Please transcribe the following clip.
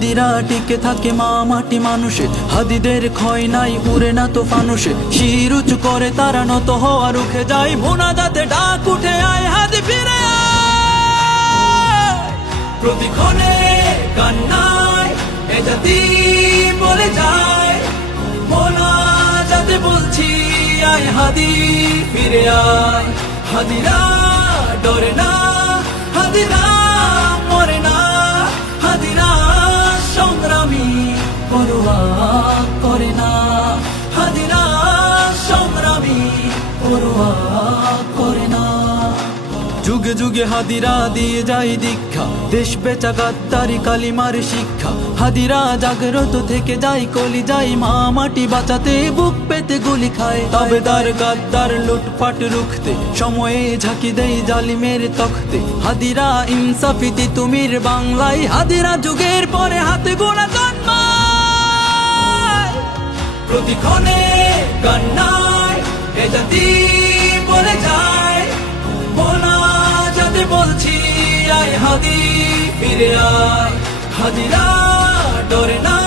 হাদিরা টিকে থাকে মা মাটি মানুষে, হাদিদের ক্ষয় নাই উড়ে না তো ফানুষে, শির উঁচু করে তারা নত হওয়া রুখে যায়, মোনাজাতে ডাক উঠে আয় হাদি ফিরে আয়। প্রতিক্ষণে কান্নায় এ জাতি বলে যায়, মোনাজাতে বলছি আয় হাদি ফিরে আয়। হাদিরা ডরে না, হাদিরা মরে না, হাদিরা সংগ্রামী পরোয়া করে না, হাদিরা সংগ্রামী পরোয়া করে না। যুগে যুগে হাদিরা দিয়ে যায় দীক্ষা, দেশ বেচা গাদ্দারি কালিমার শিক্ষা, হাদিরা জাগ্রত থেকে যায় কলি যায়, মা মাটি বাঁচাতে বুক পেতে গুলি খায়, তাবেদার গাদ্দার লুটপাট রুখতে সময়ে ঝাঁকি দেয় জালিমের তখতে, হাদিরা ইনসাফিতি তুমির বাংলায়, হাদিরা যুগের পরে হাতে গোনা জন্মায়। প্রতিক্ষণে কান্নায় এ জাতি বলে যায়, মোনাজাতে বলছি আয় হাদি ফিরে আয়। হাদিরা ডরে না,